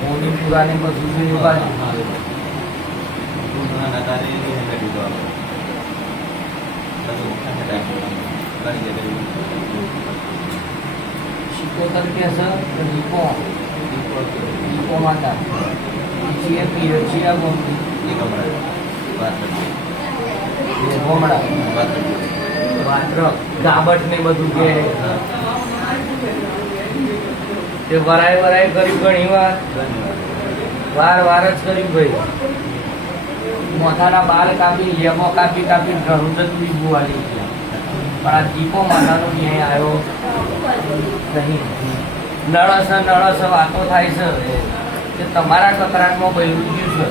મોદી પુરાને બધું શિકોતર કે છે દીપો માતા છીએ પીર છીએ ગોમડા માત્ર ગાબટ ને બધું કે તે વરાય કર્યું ઘણી વાર જ કર્યું ભાઈ મોથાના બાલ કાપી લેમો કાપી ઘણું જતું બુવાલી પણ આ દીપો માતાનો ક્યાંય આવ્યો નહીં. નળસ વાતો થાય છે કે તમારા કકરાટમાં બહેરું ગયું છે